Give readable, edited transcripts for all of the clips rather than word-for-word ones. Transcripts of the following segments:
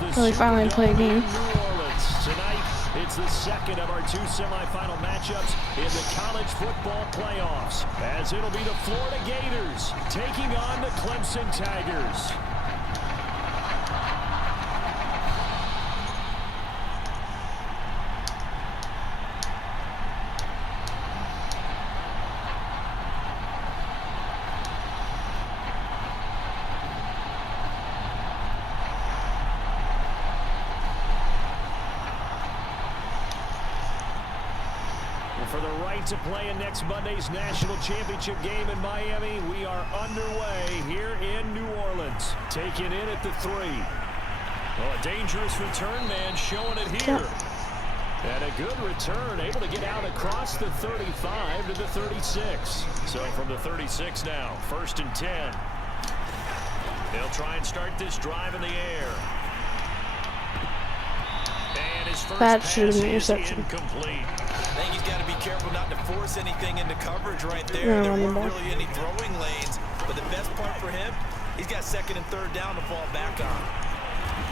Really finally play a game. Tonight, it's the second of our two semifinal matchups in the college football playoffs, as it'll be the Florida Gators taking on the Clemson Tigers. For the right to play in next Monday's national championship game in Miami, we are underway here in New Orleans. Taking in at the 3. Well, a dangerous return man showing it here. And a good return, able to get out across the 35 to the 36. So from the 36 now, 1st and 10. They'll try and start this drive in the air. And his first pass is incomplete. I think he's got to be careful not to force anything into coverage right there. There weren't really any throwing lanes, but the best part for him, he's got 2nd and 3rd down to fall back on.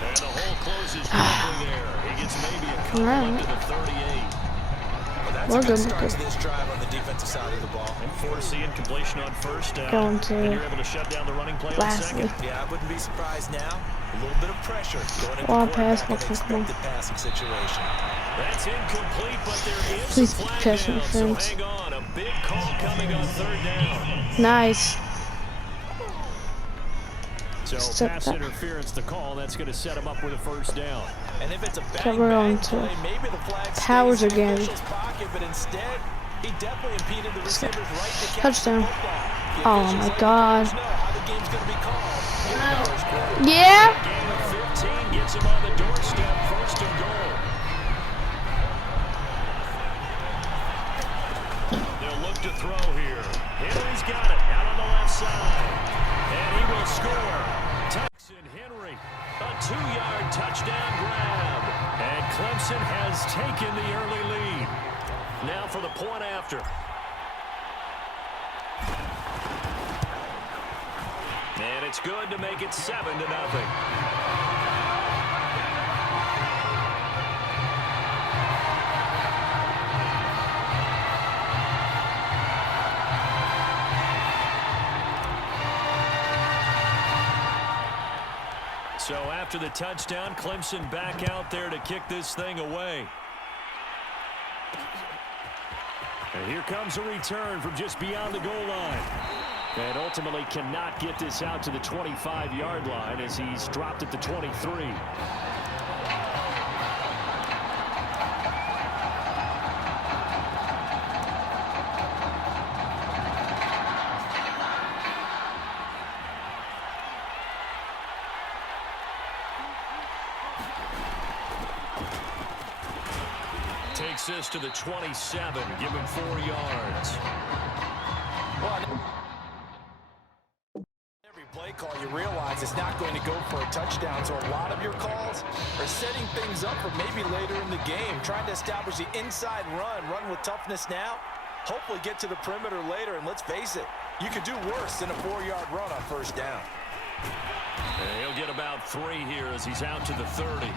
And the hole closes quickly there. He gets maybe a couple up to the 38. Well, that's a good start to this drive on the defensive side of the ball. And force the incompletion on 1st down. And you're able to shut down the running play on 2nd. Yeah, I wouldn't be surprised now. A little bit of pressure going into quarterback in an expected passing situation. That's incomplete, but there is a flag down, so hang on. A big call coming on 3rd down. Nice. So pass interference to call. That's going to set him up with a 1st down. And if it's a bang play, maybe the flag Powers again. Pocket, but instead, he definitely impeded the receiver's right to catch touchdown. Oh my God. No. Yeah. Game of 15 gets him on the doorstep. 1st and goal. They'll look to throw here. Henry's got it out on the left side. And he will score. Tyson Henry, a 2-yard touchdown grab. And Clemson has taken the early lead. Now for the point after. And it's good to make it 7-0. So after the touchdown, Clemson back out there to kick this thing away. And here comes a return from just beyond the goal line. And ultimately cannot get this out to the 25-yard line as he's dropped at the 23. Takes this to the 27. Give him 4 yards. Every play call, you realize it's not going to go for a touchdown. So a lot of your calls are setting things up for maybe later in the game, trying to establish the inside run with toughness now. Hopefully get to the perimeter later. And let's face it, you could do worse than a 4-yard run on 1st down. And he'll get about 3 here as he's out to the 30.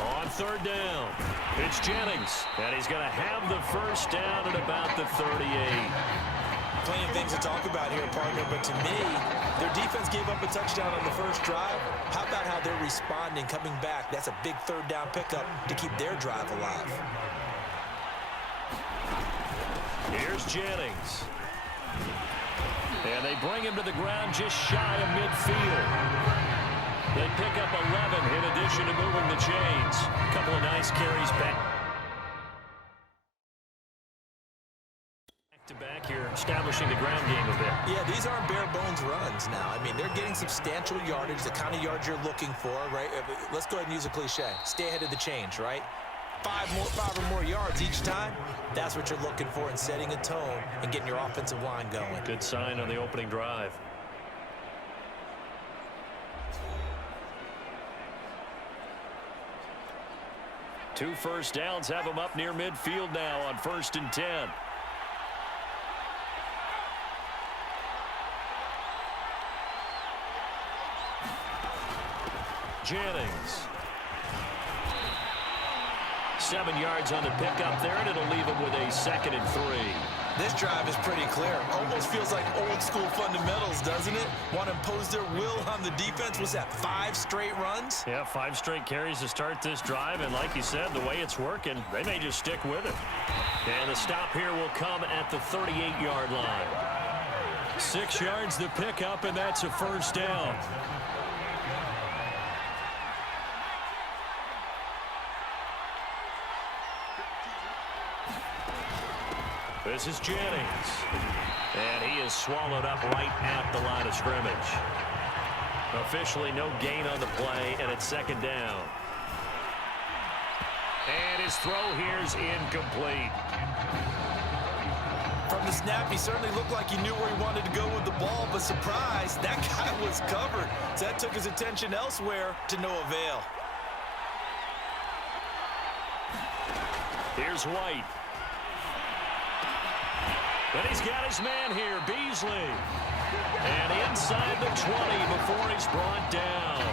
On 3rd down, it's Jennings, and he's going to have the 1st down at about the 38. Plenty of things to talk about here, partner, but to me, their defense gave up a touchdown on the 1st drive. How about how they're responding, coming back? That's a big 3rd down pickup to keep their drive alive. Here's Jennings. And they bring him to the ground just shy of midfield. They pick up 11 in addition to moving the chains. A couple of nice carries back. Back here, establishing the ground game a bit. Yeah, these aren't bare bones runs now. I mean, they're getting substantial yardage, the kind of yards you're looking for, right? Let's go ahead and use a cliche. Stay ahead of the change, right? 5 or more yards each time. That's what you're looking for in setting a tone and getting your offensive line going. Good sign on the opening drive. 2 first downs have them up near midfield now on 1st and 10. Jennings. 7 yards on the pickup there, and it'll leave him with a 2nd and 3. This drive is pretty clear. Almost feels like old school fundamentals, doesn't it? Want to impose their will on the defense. Was that 5 straight runs? Yeah, 5 straight carries to start this drive, and like you said, the way it's working, they may just stick with it. And the stop here will come at the 38-yard line. 6 yards to pick up, and that's a 1st down. This is Jennings. And he is swallowed up right at the line of scrimmage. Officially no gain on the play, and it's 2nd down. And his throw here is incomplete. From the snap, he certainly looked like he knew where he wanted to go with the ball, but surprise, that guy was covered. So that took his attention elsewhere to no avail. Here's White. And he's got his man here, Beasley. And inside the 20 before he's brought down.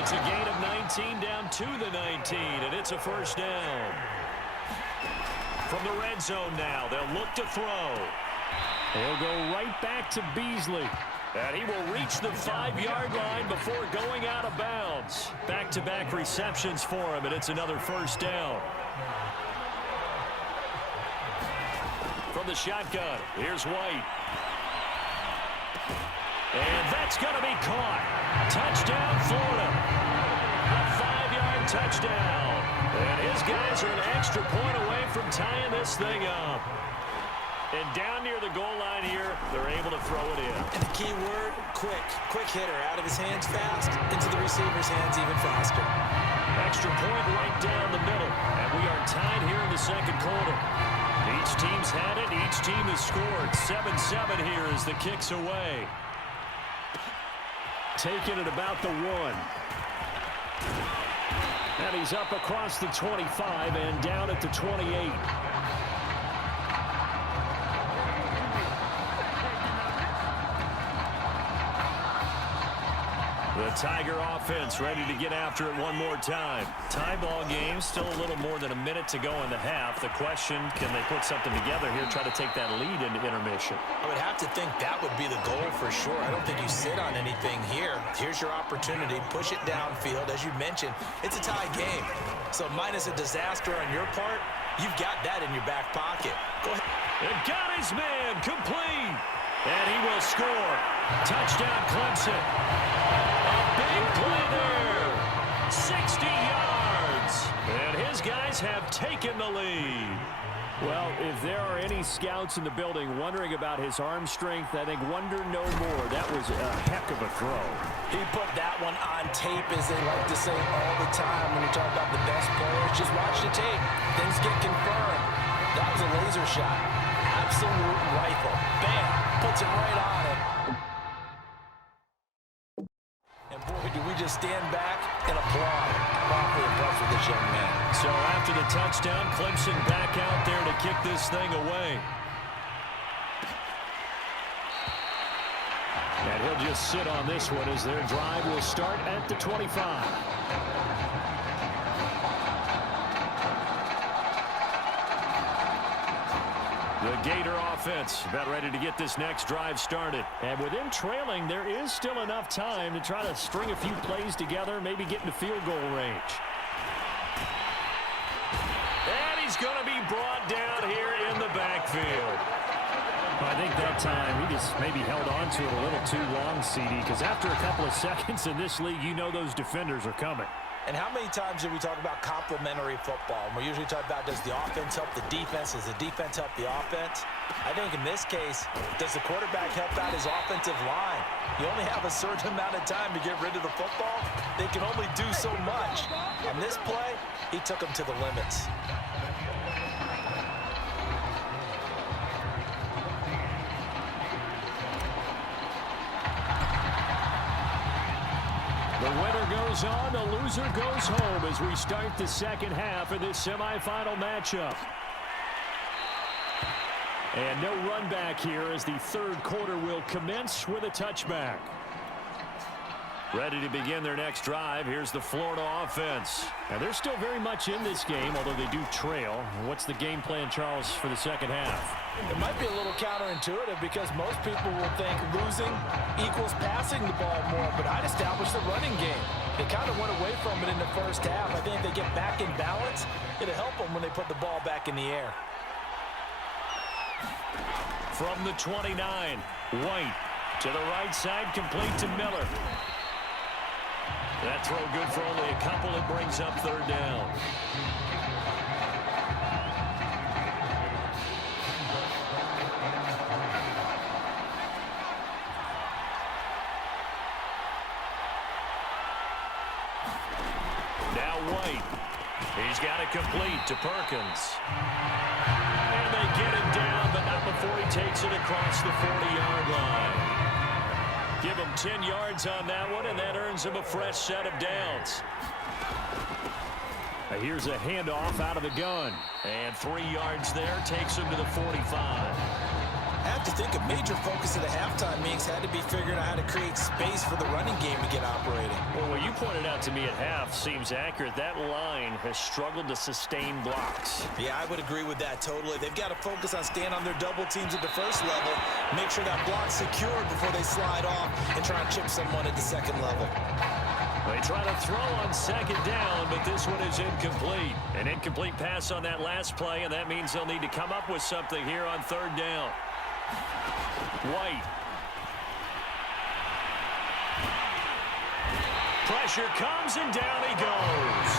It's a gain of 19 down to the 19, and it's a 1st down. From the red zone now, they'll look to throw. He'll go right back to Beasley. And he will reach the 5-yard line before going out of bounds. Back-to-back receptions for him, and it's another 1st down. From the shotgun, here's White. And that's going to be caught. Touchdown, Florida. A 5-yard touchdown. And his guys are an extra point away from tying this thing up. And down near the goal line here, they're able to throw it in. And the key word, quick. Quick hitter. Out of his hands fast, into the receiver's hands even faster. Extra point right down the middle. And we are tied here in the 2nd quarter. Each team's had it. Each team has scored. 7-7 here as the kick's away. Taking it about the 1. And he's up across the 25 and down at the 28. The Tiger offense ready to get after it one more time. Tie ball game, still a little more than a minute to go in the half. The question, can they put something together here, try to take that lead into intermission? I would have to think that would be the goal for sure. I don't think you sit on anything here. Here's your opportunity. Push it downfield. As you mentioned, it's a tie game. So minus a disaster on your part, you've got that in your back pocket. Go ahead. And got his man complete. And he will score. Touchdown, Clemson. A big play there. 60 yards. And his guys have taken the lead. Well, if there are any scouts in the building wondering about his arm strength, I think wonder no more. That was a heck of a throw. He put that one on tape, as they like to say all the time when you talk about the best players. Just watch the tape. Things get confirmed. That was a laser shot. Absolute rifle. Bam. Puts it right on him. And boy, do we just stand back and applaud. I'm awfully impressed with this young man. So after the touchdown, Clemson back out there to kick this thing away. And he'll just sit on this one as their drive will start at the 25. The Gator offense about ready to get this next drive started. And with them trailing, there is still enough time to try to string a few plays together, maybe get into field goal range. And he's going to be brought down here in the backfield. I think that time he just maybe held on to it a little too long, CD, because after a couple of seconds in this league, you know those defenders are coming. And how many times do we talk about complementary football? And we usually talk about, does the offense help the defense? Does the defense help the offense? I think in this case, does the quarterback help out his offensive line? You only have a certain amount of time to get rid of the football. They can only do so much. On this play, he took them to the limits. The winner goes on, the loser goes home as we start the second half of this semifinal matchup. And no run back here as the third quarter will commence with a touchback. Ready to begin their next drive. Here's the Florida offense. Now, they're still very much in this game, although they do trail. What's the game plan, Charles, for the second half? It might be a little counterintuitive because most people will think losing equals passing the ball more, but I'd establish the running game. They kind of went away from it in the first half. I think if they get back in balance, it'll help them when they put the ball back in the air. From the 29, White to the right side, complete to Miller. That throw good for only a couple. It brings up third down. Now White. He's got it complete to Perkins. And they get him down, but not before he takes it across the 40-yard line. Give him 10 yards on that one, and that earns him a fresh set of downs. Here's a handoff out of the gun. And 3 yards there takes him to the 45. I have to think a major focus of the halftime meetings had to be figuring out how to create space for the running game to get operating. Well, what you pointed out to me at half seems accurate. That line has struggled to sustain blocks. Yeah, I would agree with that totally. They've got to focus on staying on their double teams at the first level, make sure that block's secured before they slide off and try and chip someone at the second level. They try to throw on second down, but this one is incomplete. An incomplete pass on that last play, and that means they'll need to come up with something here on third down. White. Pressure comes, and down he goes.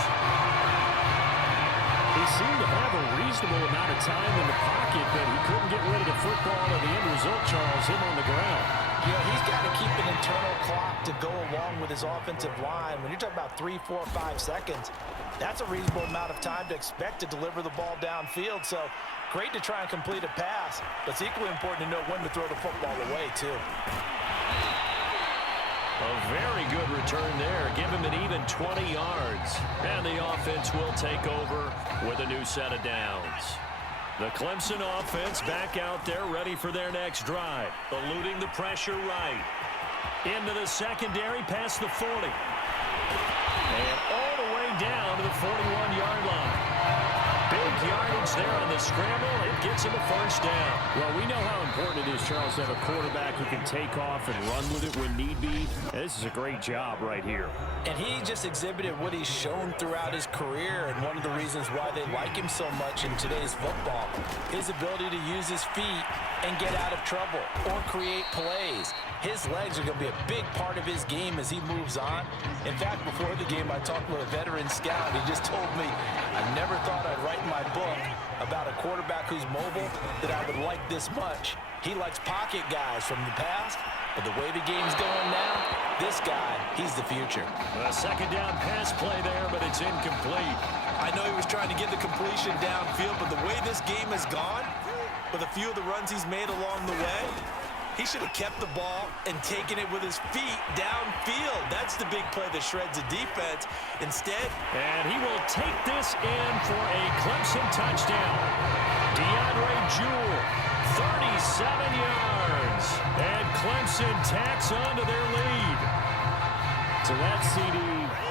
He seemed to have a reasonable amount of time in the pocket, but he couldn't get rid of the football, and the end result, Charles, him on the ground. You know, he's got to keep an internal clock to go along with his offensive line. When you're talking about 3, 4, 5 seconds, that's a reasonable amount of time to expect to deliver the ball downfield. So great to try and complete a pass, but it's equally important to know when to throw the football away, too. A very good return there. Give him an even 20 yards. And the offense will take over with a new set of downs. The Clemson offense back out there ready for their next drive. Eluding the pressure right. Into the secondary past the 40. And all the way down to the 41-yard line. Big yardage there on the scramble. It gets him a first down. Well, we know how important it is, Charles, to have a quarterback who can take off and run with it when need be. And this is a great job right here. And he just exhibited what he's shown throughout his career, and one of the reasons why they like him so much in today's football. His ability to use his feet and get out of trouble or create plays. His legs are going to be a big part of his game as he moves on. In fact, before the game, I talked with a veteran scout. He just told me, I never thought I'd write in my book about a quarterback who's mobile that I would like this much. He likes pocket guys from the past, but the way the game's going now, this guy, he's the future. A second down pass play there, but it's incomplete. I know he was trying to get the completion downfield, but the way this game has gone, with a few of the runs he's made along the way, he should have kept the ball and taken it with his feet downfield. That's the big play that shreds the defense. Instead, and he will take this in for a Clemson touchdown. DeAndre Jewell, 37 yards. And Clemson tacks on to their lead. So that CD,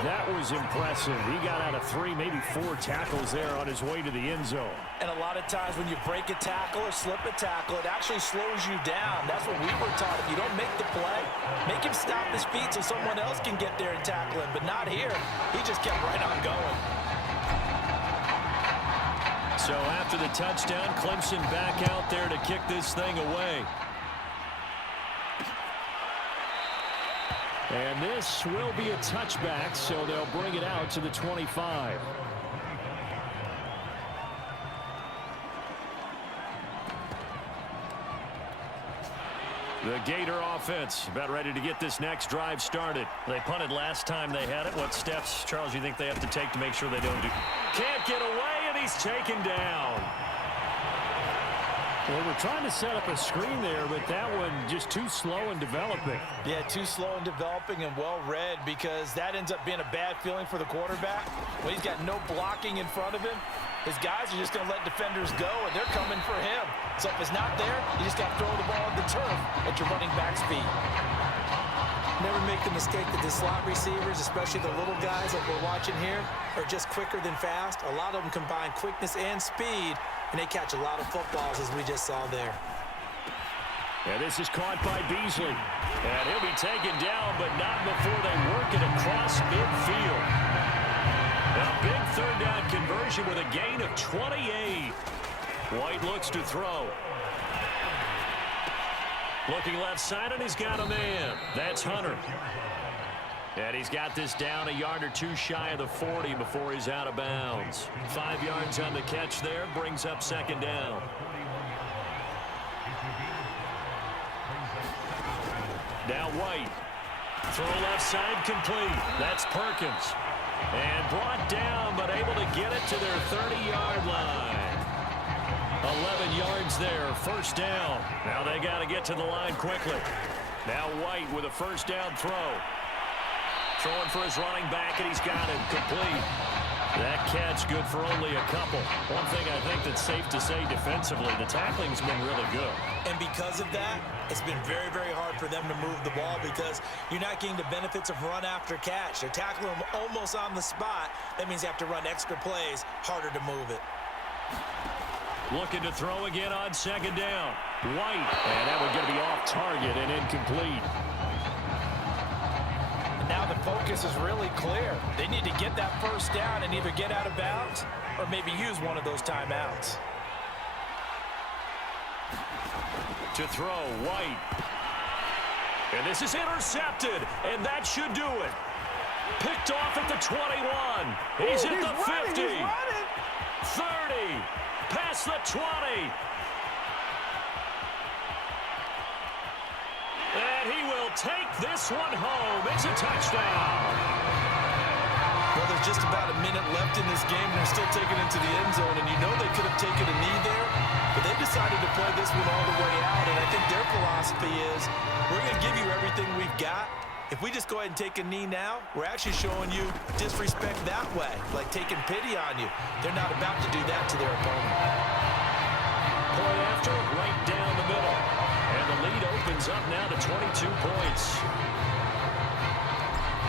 that was impressive. He got out of 3, maybe 4 tackles there on his way to the end zone. And a lot of times when you break a tackle or slip a tackle, it actually slows you down. That's what we were taught. If you don't make the play, make him stop his feet so someone else can get there and tackle him. But not here. He just kept right on going. So after the touchdown, Clemson back out there to kick this thing away. And this will be a touchback, so they'll bring it out to the 25. The Gator offense about ready to get this next drive started. They punted last time they had it. What steps, Charles, you think they have to take to make sure they don't do? Can't get away, and he's taken down. Well, we're trying to set up a screen there, but that one just too slow in developing. Yeah, too slow in developing and well read, because that ends up being a bad feeling for the quarterback. When he's got no blocking in front of him, his guys are just going to let defenders go, and they're coming for him. So if it's not there, you just got to throw the ball at the turf at your running back's feet. Never make the mistake that the slot receivers, especially the little guys like we're watching here, are just quicker than fast. A lot of them combine quickness and speed, and they catch a lot of footballs, as we just saw there. And this is caught by Beasley. And he'll be taken down, but not before they work it across midfield. A big third down conversion with a gain of 28. White looks to throw. Looking left side, and he's got a man. That's Hunter. And he's got this down a yard or two shy of the 40 before he's out of bounds. 5 yards on the catch there, brings up second down. Now White. Throw left side complete. That's Perkins. And brought down, but able to get it to their 30-yard line. 11 yards there, first down. Now they got to get to the line quickly. Now White with a first down throw. Throwing for his running back, and he's got it complete. That catch good for only a couple. One thing I think that's safe to say defensively, the tackling's been really good. And because of that, it's been very, very hard for them to move the ball, because you're not getting the benefits of run after catch. They're tackling them almost on the spot. That means you have to run extra plays, harder to move it. Looking to throw again on second down. White, and that one going to be off target and incomplete. Now the focus is really clear. They need to get that first down and either get out of bounds or maybe use one of those timeouts. To throw, White. And this is intercepted, and that should do it. Picked off at the 21. He's at the 50. 30. Past the 20. And he will take this one home. It's a touchdown. Well, there's just about a minute left in this game, and they're still taking it to the end zone, and you know they could have taken a knee there, but they decided to play this one all the way out, and I think their philosophy is, we're going to give you everything we've got. If we just go ahead and take a knee now, we're actually showing you disrespect that way, like taking pity on you. They're not about to do that to their opponent. Point after, right down the middle. And the lead opens up now to 22 points.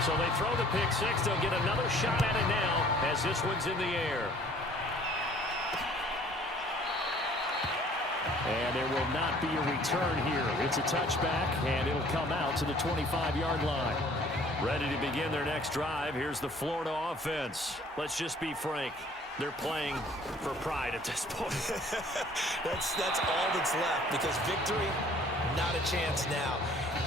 So they throw the pick six. They'll get another shot at it now as this one's in the air. And there will not be a return here. It's a touchback, and it'll come out to the 25-yard line. Ready to begin their next drive. Here's the Florida offense. Let's just be frank. They're playing for pride at this point. That's all that's left, because victory, not a chance now.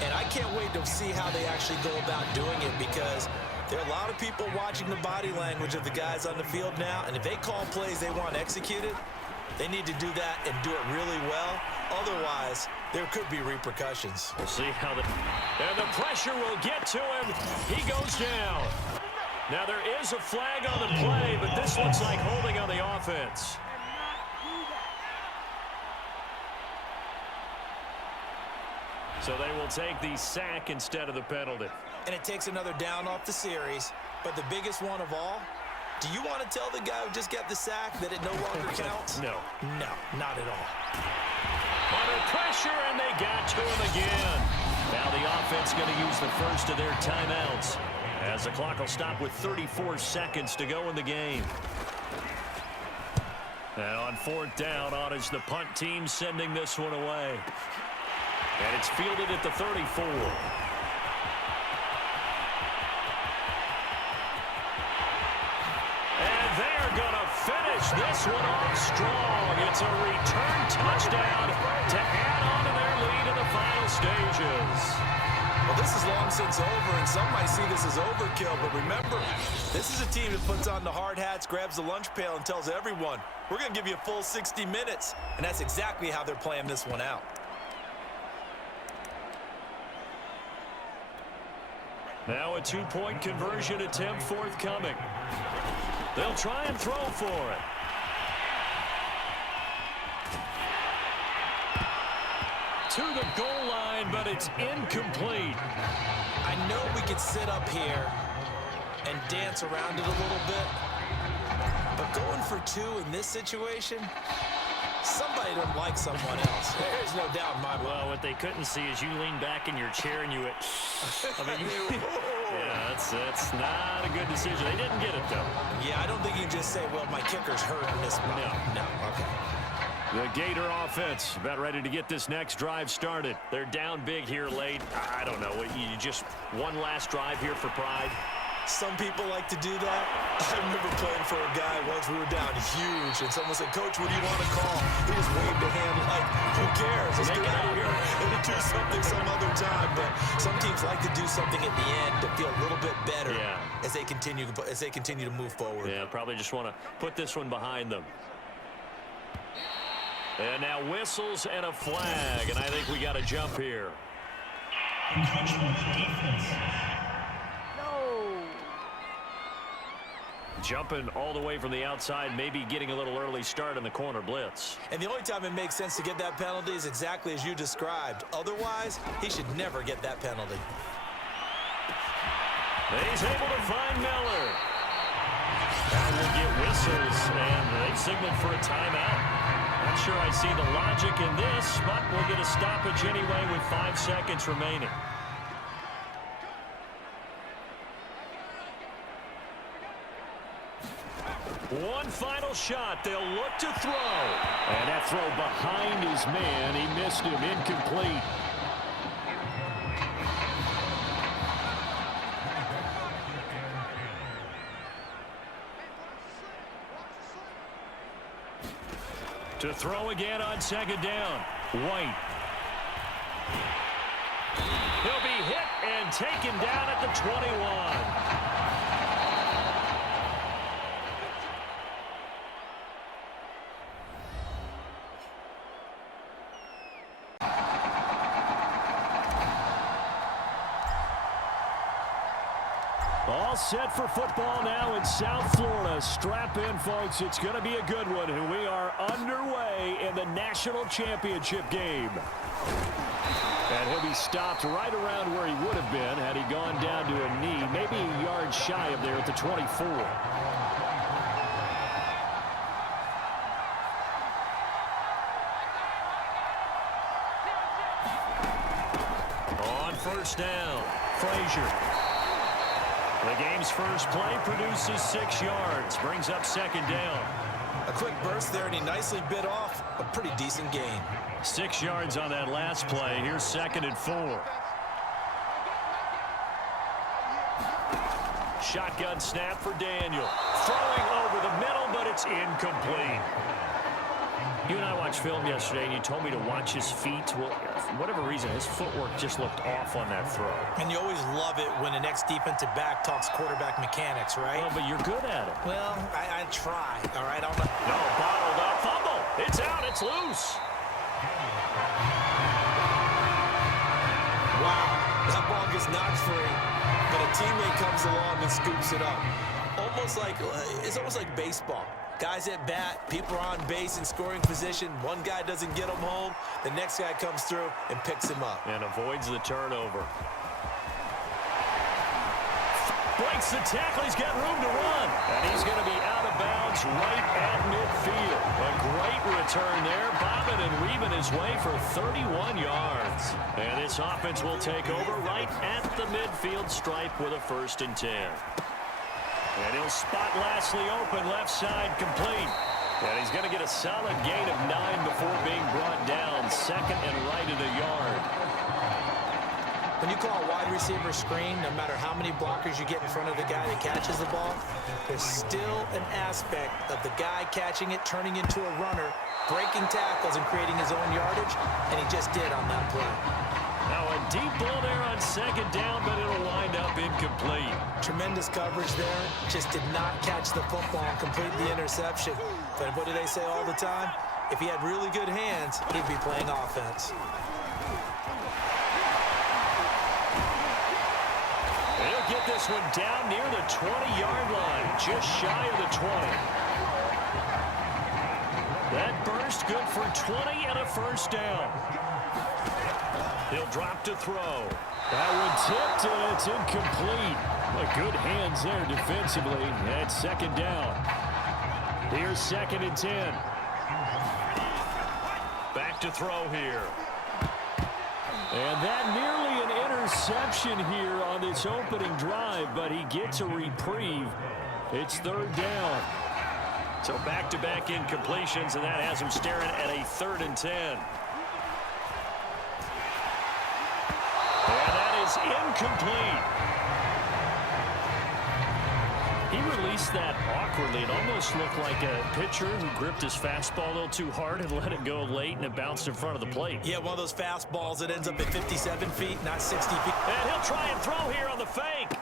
And I can't wait to see how they actually go about doing it, because there are a lot of people watching the body language of the guys on the field now, and if they call plays they want executed, they need to do that and do it really well. Otherwise, there could be repercussions. We'll see how and the pressure will get to him. He goes down. Now there is a flag on the play, but this looks like holding on the offense. So they will take the sack instead of the penalty. And it takes another down off the series. But the biggest one of all, do you want to tell the guy who just got the sack that it no longer counts? No. No, not at all. Under pressure, and they got to him again. Now the offense going to use the first of their timeouts, as the clock will stop with 34 seconds to go in the game. And on fourth down, on is the punt team sending this one away. And it's fielded at the 34. They're going to finish this one off strong. It's a return touchdown to add on to their lead in the final stages. Well, this is long since over, and some might see this as overkill, but remember, this is a team that puts on the hard hats, grabs the lunch pail, and tells everyone, we're going to give you a full 60 minutes, and that's exactly how they're playing this one out. Now a two-point conversion attempt forthcoming. They'll try and throw for it. to the goal line, but it's incomplete. I know we could sit up here and dance around it a little bit, but going for 2 in this situation, somebody doesn't like someone else. There's no doubt in my mind. Well, what they couldn't see is you lean back in your chair and you went, I mean, yeah, that's not a good decision. They didn't get it, though. Yeah, I don't think you can just say, well, my kicker's hurt in this one. No, okay. The Gator offense about ready to get this next drive started. They're down big here late. I don't know. You just one last drive here for pride? Some people like to do that. I remember playing for a guy once. We were down huge, and someone said, Coach, what do you want to call? He just waved a hand like, who cares? Let's get out of here and do something some other time. But some teams like to do something at the end to feel a little bit better as they continue to move forward. Yeah, probably just want to put this one behind them. And now whistles and a flag, and I think we got to jump here. Jumping all the way from the outside, maybe getting a little early start in the corner blitz. And the only time it makes sense to get that penalty is exactly as you described. Otherwise, he should never get that penalty. He's able to find Miller. And we'll get whistles, and they signaled for a timeout. Not sure I see the logic in this, but we'll get a stoppage anyway with 5 seconds remaining. One final shot. They'll look to throw. And that throw behind his man. He missed him. Incomplete. To throw again on second down. White. He'll be hit and taken down at the 21. All set for football now in South Florida. Strap in, folks. It's going to be a good one. And we are underway in the national championship game. And he'll be stopped right around where he would have been had he gone down to a knee, maybe a yard shy of there at the 24. On first down, Frazier. The game's first play produces 6 yards, brings up second down. A quick burst there, and he nicely bit off a pretty decent gain. 6 yards on that last play. Here's 2nd and 4. Shotgun snap for Daniel. Throwing over the middle, but it's incomplete. You and I watched film yesterday, and you told me to watch his feet. Well, for whatever reason, his footwork just looked off on that throw. And you always love it when the next defensive back talks quarterback mechanics, right? Well, but you're good at it. Well, I try, all right? No, bottled up. Fumble. It's out. It's loose. Wow, that ball gets knocked free, but a teammate comes along and scoops it up. It's almost like baseball. Guys at bat, people are on base in scoring position. One guy doesn't get him home. The next guy comes through and picks him up. And avoids the turnover. Breaks the tackle. He's got room to run. And he's going to be out of bounds right at midfield. A great return there. Bobbing and weaving his way for 31 yards. And this offense will take over right at the midfield stripe with a 1st and 10. And he'll spot Lashley open, left side complete. And he's going to get a solid gain of 9 before being brought down. 2nd and right at a yard. When you call a wide receiver screen, no matter how many blockers you get in front of the guy that catches the ball, there's still an aspect of the guy catching it, turning into a runner, breaking tackles and creating his own yardage, and he just did on that play. Now a deep ball there on 2nd down, but it'll wind up incomplete. Tremendous coverage there. Just did not catch the football and complete the interception. But what do they say all the time? If he had really good hands, he'd be playing offense. They'll get this one down near the 20-yard line, just shy of the 20. That burst good for 20 and a first down. He'll drop to throw. That one tipped, and it's incomplete. Good hands there defensively. That's second down. Here's 2nd and 10. Back to throw here. And that nearly an interception here on this opening drive, but he gets a reprieve. It's 3rd down. So back-to-back incompletions, and that has him staring at a 3rd and 10. And that is incomplete. He released that awkwardly. It almost looked like a pitcher who gripped his fastball a little too hard and let it go late, and it bounced in front of the plate. Yeah, one of those fastballs that ends up at 57 feet, not 60 feet. And he'll try and throw here on the fake.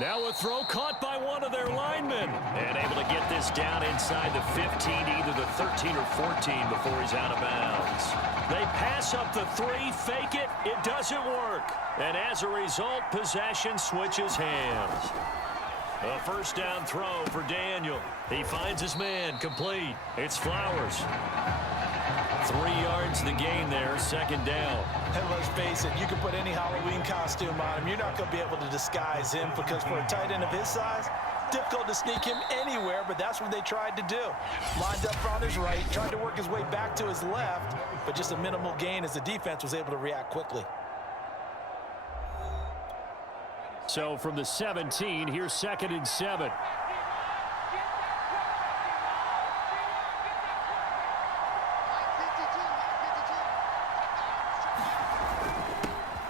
Now a throw caught by one of their linemen. And able to get this down inside the 15, either the 13 or 14 before he's out of bounds. They pass up the 3, fake it, it doesn't work. And as a result, possession switches hands. A first down throw for Daniel. He finds his man, complete. It's Flowers. 3 yards the gain there, 2nd down. And let's face it, you can put any Halloween costume on him. You're not going to be able to disguise him because for a tight end of his size, difficult to sneak him anywhere, but that's what they tried to do. Lined up on his right, tried to work his way back to his left, but just a minimal gain as the defense was able to react quickly. So from the 17, here's 2nd and 7.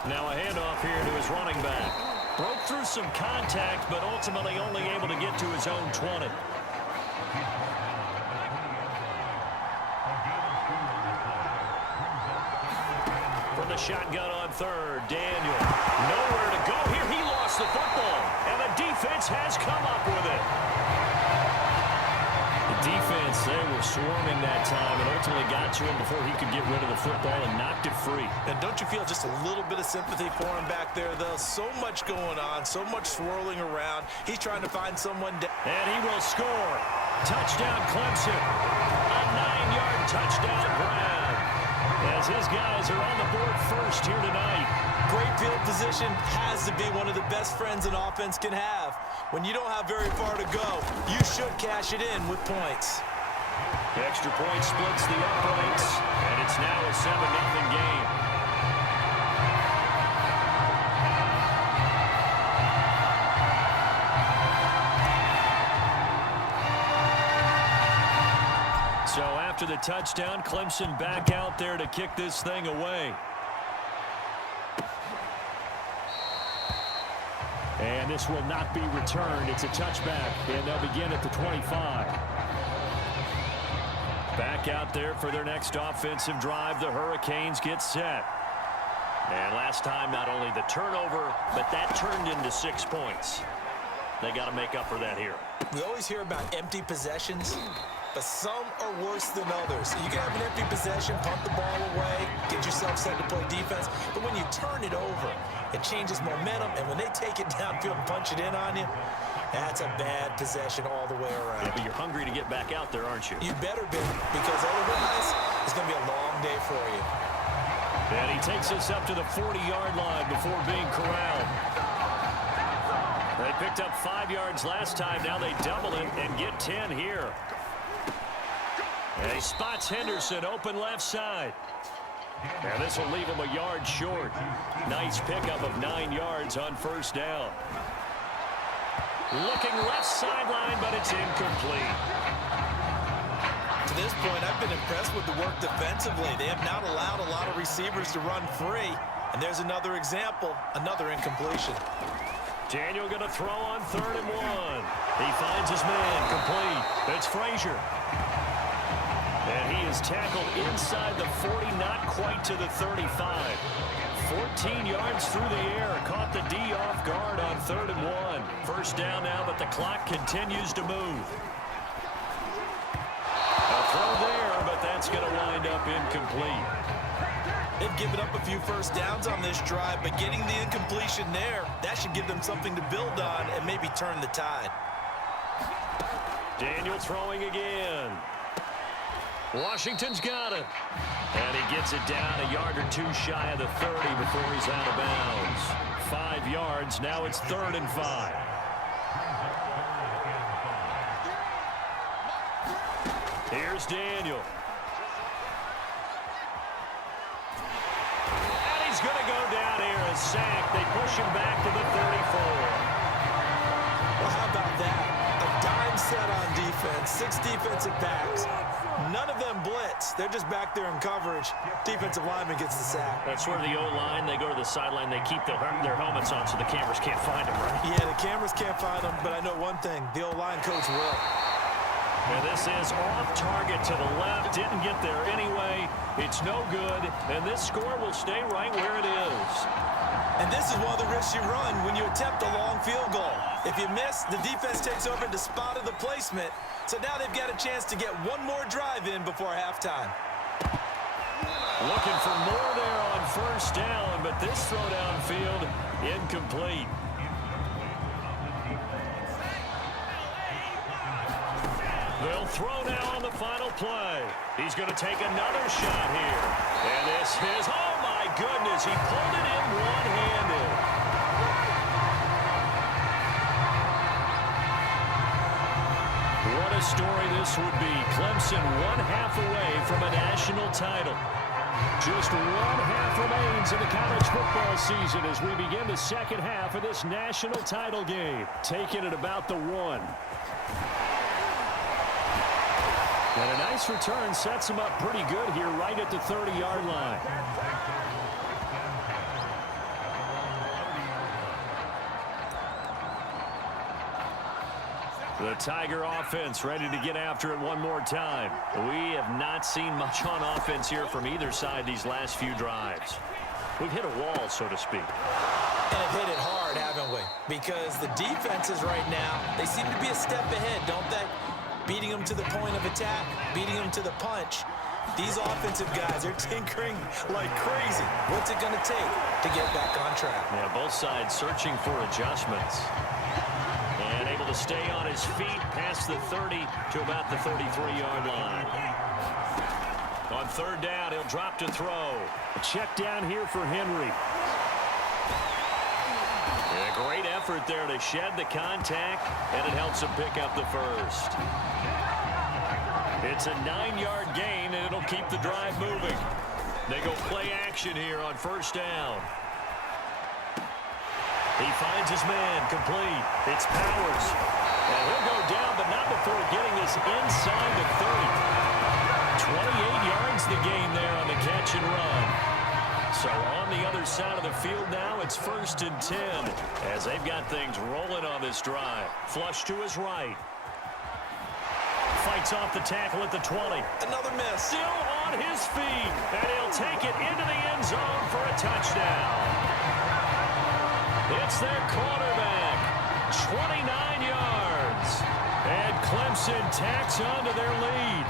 Now a handoff here to his running back. Broke through some contact, but ultimately only able to get to his own 20. From the shotgun on 3rd, Daniel. Nowhere to go here. He lost the football, and the defense has come up with it. The defense, they were swarming that time and ultimately got to him before he could get rid of the football and knocked it free. And don't you feel just a little bit of sympathy for him back there, though? So much going on, so much swirling around. He's trying to find someone down. And he will score. Touchdown, Clemson. A 9-yard touchdown Brown. As his guys are on the board first here tonight. Great field position has to be one of the best friends an offense can have. When you don't have very far to go, you should cash it in with points. The extra point splits the uprights, and it's now a 7-0 game. So after the touchdown, Clemson back out there to kick this thing away. And this will not be returned. It's a touchback, and they'll begin at the 25. Back out there for their next offensive drive. The Hurricanes get set. And last time, not only the turnover, but that turned into 6 points. They got to make up for that here. We always hear about empty possessions, but some are worse than others. You can have an empty possession, punt the ball away, get yourself set to play defense, but when you turn it over, it changes momentum, and when they take it downfield and punch it in on you, that's a bad possession all the way around. Yeah, but you're hungry to get back out there, aren't you? You better be, because otherwise, it's going to be a long day for you. And he takes us up to the 40-yard line before being corralled. They picked up 5 yards last time. Now they double it and get 10 here. And he spots Henderson open left side. And this will leave him a yard short. Nice pickup of 9 yards on first down. Looking left sideline, but it's incomplete. To this point, I've been impressed with the work defensively. They have not allowed a lot of receivers to run free. And there's another example, another incompletion. Daniel going to throw on 3rd and 1. He finds his man, complete. It's Frazier. And he is tackled inside the 40, not quite to the 35. 14 yards through the air. Caught the D off guard on 3rd and 1. First down now, but the clock continues to move. A throw there, but that's going to wind up incomplete. They've given up a few first downs on this drive, but getting the incompletion there, that should give them something to build on and maybe turn the tide. Daniel throwing again. Washington's got it. And he gets it down a yard or two shy of the 30 before he's out of bounds. 5 yards. Now it's 3rd and 5. Here's Daniel. And he's going to go down here a sack. They push him back to the 34. Well, how about that? A dime set on defense. 6 defensive backs. None of them blitz. They're just back there in coverage. Defensive lineman gets the sack. That's where the O-line, they go to the sideline, they keep their helmets on so the cameras can't find them, right? Yeah, the cameras can't find them, but I know one thing. The O-line coach will. And this is off target to the left. Didn't get there anyway. It's no good. And this score will stay right where it is. And this is one of the risks you run when you attempt a long field goal. If you miss, the defense takes over the spot of the placement. So now they've got a chance to get one more drive in before halftime. Looking for more there on 1st down, but this throw downfield incomplete. They'll throw now on the final play. He's going to take another shot here. And this is, oh my goodness, he pulled it in one-handed. What a story this would be. Clemson 1/2 away from a national title. Just 1/2 remains in the college football season as we begin the 2nd half of this national title game. Taking it about the 1. And a nice return sets him up pretty good here right at the 30-yard line. The Tiger offense ready to get after it one more time. We have not seen much on offense here from either side these last few drives. We've hit a wall, so to speak. And have hit it hard, haven't we? Because the defenses right now, they seem to be a step ahead, don't they? Beating them to the point of attack, beating them to the punch. These offensive guys are tinkering like crazy. What's it going to take to get back on track? Yeah, both sides searching for adjustments. And able to stay on his feet past the 30 to about the 33-yard line. On 3rd down, he'll drop to throw. A check down here for Henry. And a great effort there to shed the contact, and it helps him pick up the 1st. It's a 9-yard gain, and it'll keep the drive moving. They go play action here on 1st down. He finds his man, complete. It's Powers. And he'll go down, but not before getting this inside the 30. 28 yards the gain there on the catch and run. So on the other side of the field now, it's 1st and 10 as they've got things rolling on this drive. Flush to his right. Fights off the tackle at the 20. Another miss. Still on his feet, and he'll take it into the end zone for a touchdown. It's their quarterback, 29 yards. And Clemson tacks on to their lead.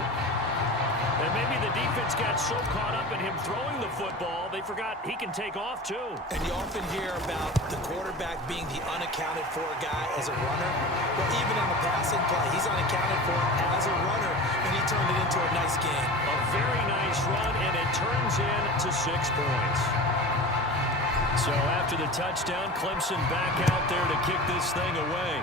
And maybe the defense got so caught up in him throwing the football, they forgot he can take off too. And you often hear about the quarterback being the unaccounted for guy as a runner. Well, even on the passing play, he's unaccounted for as a runner, and he turned it into a nice game. A very nice run, and it turns into 6 points. So after the touchdown, Clemson back out there to kick this thing away.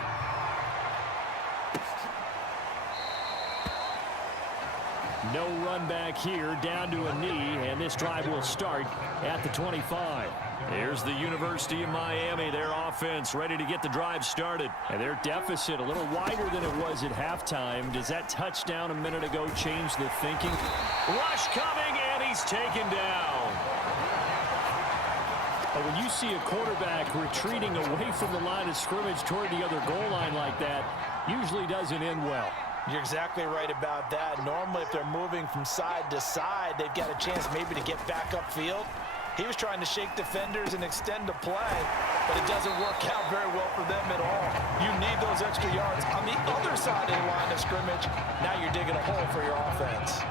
No run back here, down to a knee, and this drive will start at the 25. Here's the University of Miami, their offense ready to get the drive started. And their deficit a little wider than it was at halftime. Does that touchdown a minute ago change the thinking? Rush coming, and he's taken down. But when you see a quarterback retreating away from the line of scrimmage toward the other goal line like that, usually doesn't end well. You're exactly right about that. Normally, if they're moving from side to side, they've got a chance maybe to get back upfield. He was trying to shake defenders and extend the play, but it doesn't work out very well for them at all. You need those extra yards on the other side of the line of scrimmage. Now you're digging a hole for your offense.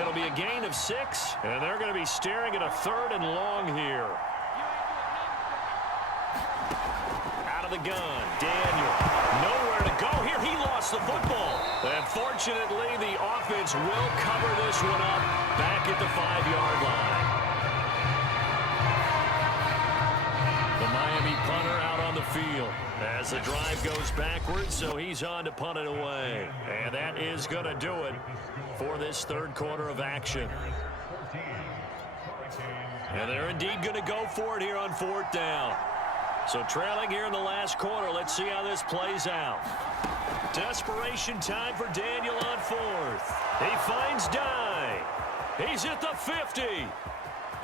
It'll be a gain of 6, and they're going to be staring at a 3rd and long here. Out of the gun, Daniel. Nowhere to go here. He lost the football. And 4 Fortunately, the offense will cover this one up back at the 5-yard line. The Miami punter out on the field as the drive goes backwards, so he's on to punt it away. And that is going to do it for this third quarter of action. And they're indeed going to go for it here on 4th down. So trailing here in the last quarter, let's see how this plays out. Desperation time for Daniel on 4th. He finds Dye. He's at the 50.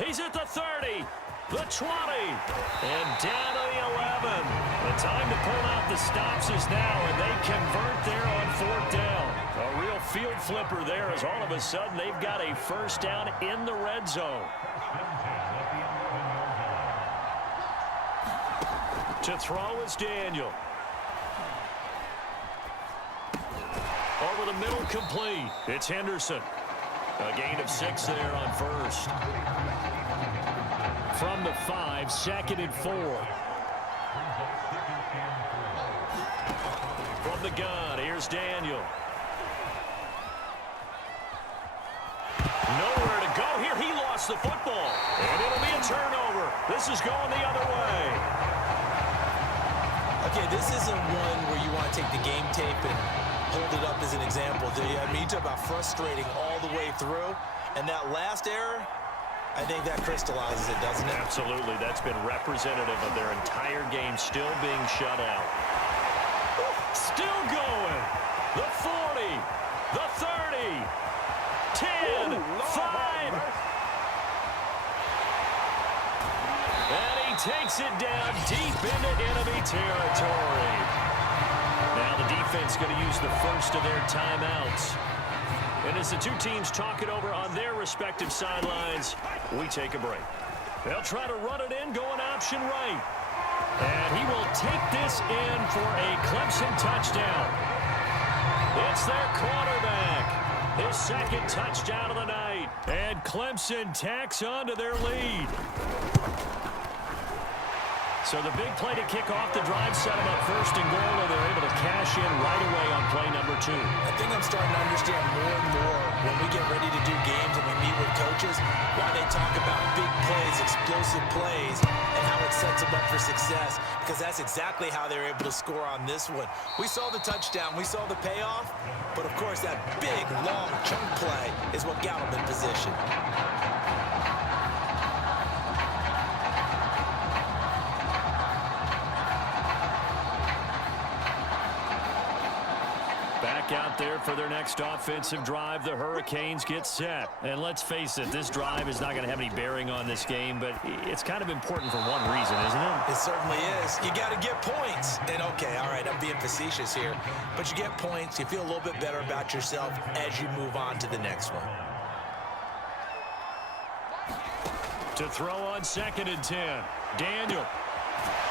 He's at the 30. The 20. And down to the 11. The time to pull out the stops is now, and they convert there on 4th down. A real field flipper there as all of a sudden they've got a first down in the red zone. To throw is Daniel. Over the middle, complete. It's Henderson. A gain of 6 there on first. From the 5, 2nd and 4. From the gun, here's Daniel. Nowhere to go here. He lost the football. And it'll be a turnover. This is going the other way. Okay, this isn't one where you want to take the game tape and hold it up as an example, do you? I mean, you talk about frustrating all the way through. And that last error, I think that crystallizes it, doesn't it? Absolutely. That's been representative of their entire game still being shut out. Still going. The 40. The 30. 10. 5. And he takes it down deep into enemy territory. Now the defense going to use the first of their timeouts. And as the two teams talk it over on their respective sidelines, we take a break. They'll try to run it in, going option right. And he will take this in for a Clemson touchdown. It's their quarterback. His second touchdown of the night. And Clemson tacks on to their lead. So the big play to kick off the drive set them up 1st and goal, and they're able to cash in right away on play number 2. I think I'm starting to understand more and more when we get ready to do games and we meet with coaches why they talk about big plays, explosive plays, and how it sets them up for success, because that's exactly how they're able to score on this one. We saw the touchdown, we saw the payoff, but of course that big, long chunk play is what got them in position. Out there for their next offensive drive, the Hurricanes get set. And let's face it, this drive is not going to have any bearing on this game, but it's kind of important for one reason, isn't it? It certainly is. You got to get points. And okay, all right, I'm being facetious here, but you get points, you feel a little bit better about yourself as you move on to the next one. To throw on 2nd and 10, Daniel.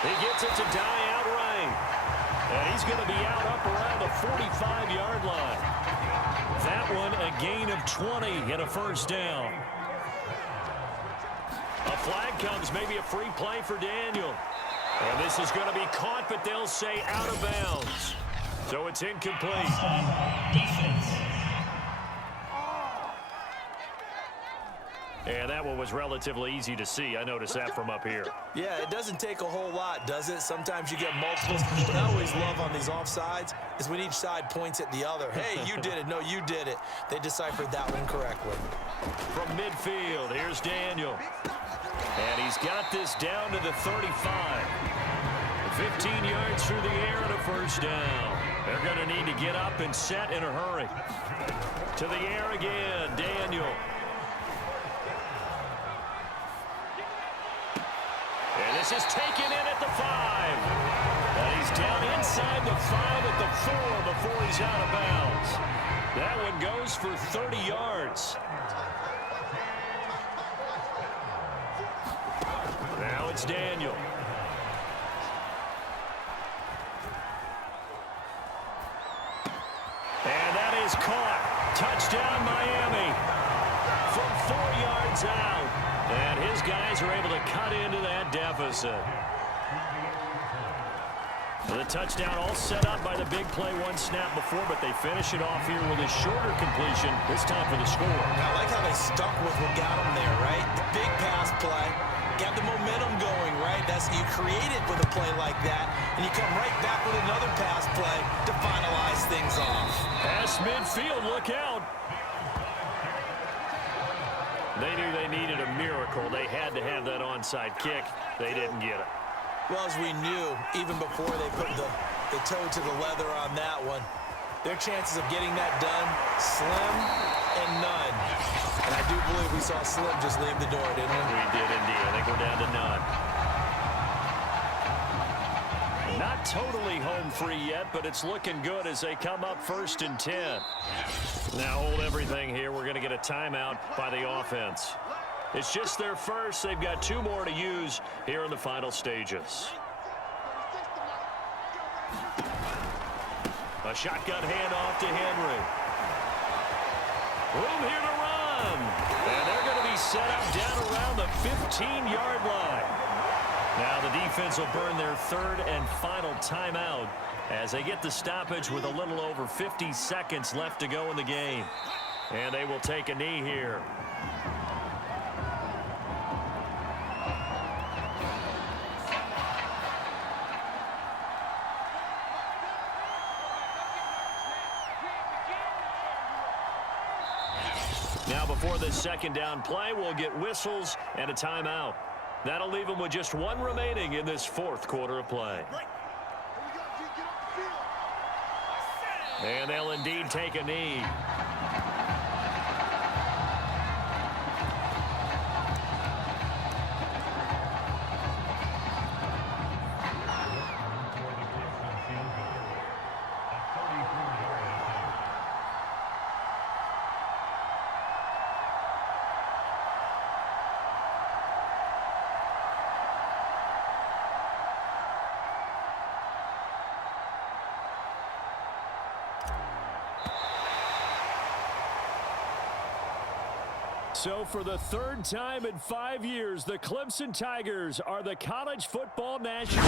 He gets it to Dye outright. And he's going to be out up around the 45-yard line. That one a gain of 20 and a first down. A flag comes, maybe a free play for Daniel. And this is going to be caught, but they'll say out of bounds. So it's incomplete. Defense. And that one was relatively easy to see. I noticed that from up here. Yeah, it doesn't take a whole lot, does it? Sometimes you get multiples. What I always love on these offsides is when each side points at the other. Hey, you did it. No, you did it. They deciphered that one correctly. From midfield, here's Daniel. And he's got this down to the 35. 15 yards through the air and a first down. They're going to need to get up and set in a hurry. To the air again, Daniel. And this is taken in at the 5. And he's down inside the 5 at the 4 before he's out of bounds. That one goes for 30 yards. Now it's Daniel. And that is caught. Touchdown, Miami. From 4 yards out. And his guys are able to cut into that deficit. The touchdown all set up by the big play one snap before, but they finish it off here with a shorter completion, this time for the score. I like how they stuck with what got them there, right? The big pass play, got the momentum going, right? That's you create it with a play like that, and you come right back with another pass play to finalize things off. Pass midfield, look out. They knew they needed a miracle. They had to have that onside kick. They didn't get it. Well, as we knew, even before they put the toe to the leather on that one, their chances of getting that done, slim and none. And I do believe we saw Slim just leave the door, didn't we? We did indeed. I think we're down to none. Not totally home free yet, but it's looking good as they come up 1st and 10. Now hold everything here. We're going to get a timeout by the offense. It's just their first. They've got 2 more to use here in the final stages. A shotgun handoff to Henry. Room here to run. And they're going to be set up down around the 15-yard line. Now the defense will burn their 3rd and final timeout as they get the stoppage with a little over 50 seconds left to go in the game. And they will take a knee here. Now before this 2nd down play, we'll get whistles and a timeout. That'll leave them with just 1 remaining in this 4th quarter of play. And they'll indeed take a knee. So for the 3rd time in 5 years, the Clemson Tigers are the college football national.